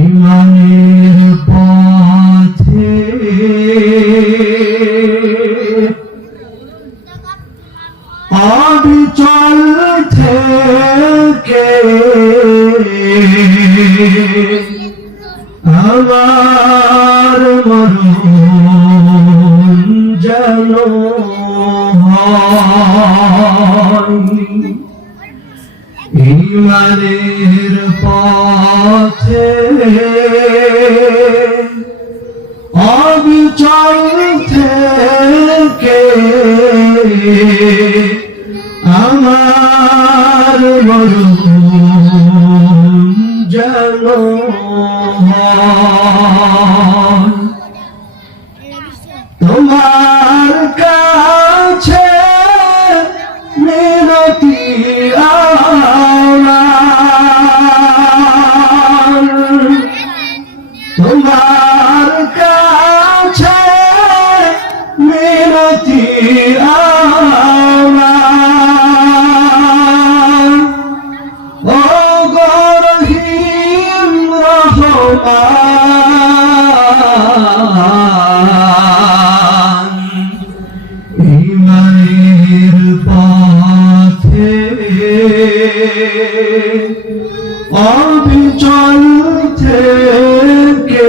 ইমানের পথে অবিচল থেকে আমার মরণ যেন হয়। ইমানের পথে অবিচল থেকে আমার মরণ যেন হয়। তোমার কাছে মিনতি আমার, তোমার কাছে মিনতি আমার। ও গো রহিম রহমান, ইমানের পথে অবিচল থেকে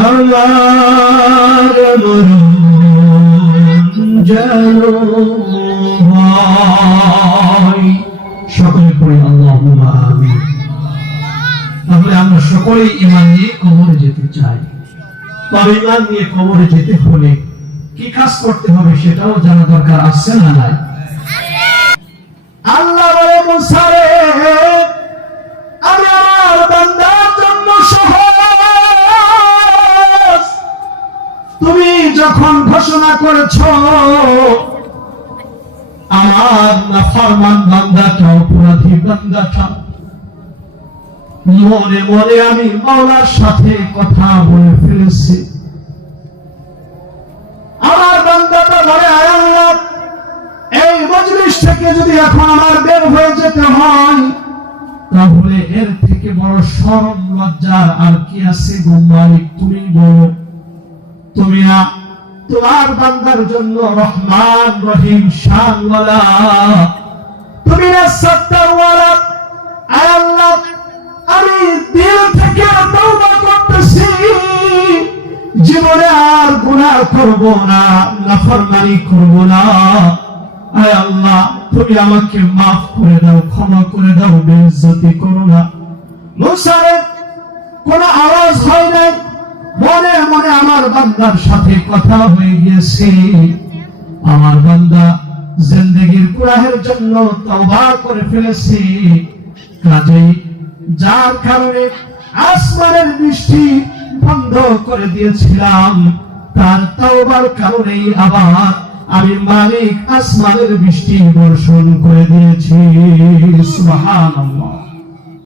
আমার মরণ যেন হয়। সকলে পড়ি আল্লাহুম্মা আমিন। তাহলে আমরা সকলেই ঈমান নিয়ে কবরে যেতে চাই। তবে ঈমান নিয়ে কবরে যেতে হলে কি কাজ করতে হবে সেটাও জানা দরকার, আছে না নাই? আল্লাহ বলে, মুসা রে, আমি আমার বান্দার জন্য সহজ। তুমি যখন ঘোষণা করেছো আমার নাফরমান বান্দাটা, অপরাধী বান্দাটা, মনে মনে আমি মাওলার সাথে কথা বলে ফেলেছি। আমার বান্দাটা বলে, আয় আল্লাহ, এই মজলিস থেকে যদি এখন আমার বের হয়ে যেতে হয় তাহলে এর থেকে বড় শরম লজ্জার আর কি আছে গো মালিক? তুমি বলো। তুমি না তোমার বান্দার জন্য রহমান রহিম শানওয়ালা, তুমি না সত্তারওয়ালা। আয় আল্লাহ, আমি দিল থেকে তওবা করতেছি, জীবনে আর গুনাহ করব না, নাফরমানি করব না। আয় আল্লাহ, তুমি আমাকে মাফ করে দাও, ক্ষমা করে দাও, বেইজ্জতি করো না। মুসার কোন আওয়াজ হয় নাই, মনে মনে আমার বান্দার সাথে কথা হয়ে গিয়েছে। আমার বান্দা জিন্দেগীর গুনাহের জন্য তওবা করে ফেলেছে। কাজেই যার কারণে আসমানের বৃষ্টি বন্ধ করে দিয়েছিলাম, তার তওবার কারণেই আবার আমি মালিক আসমানের বৃষ্টি বর্ষণ করে দিয়েছি। সুবহানাল্লাহ।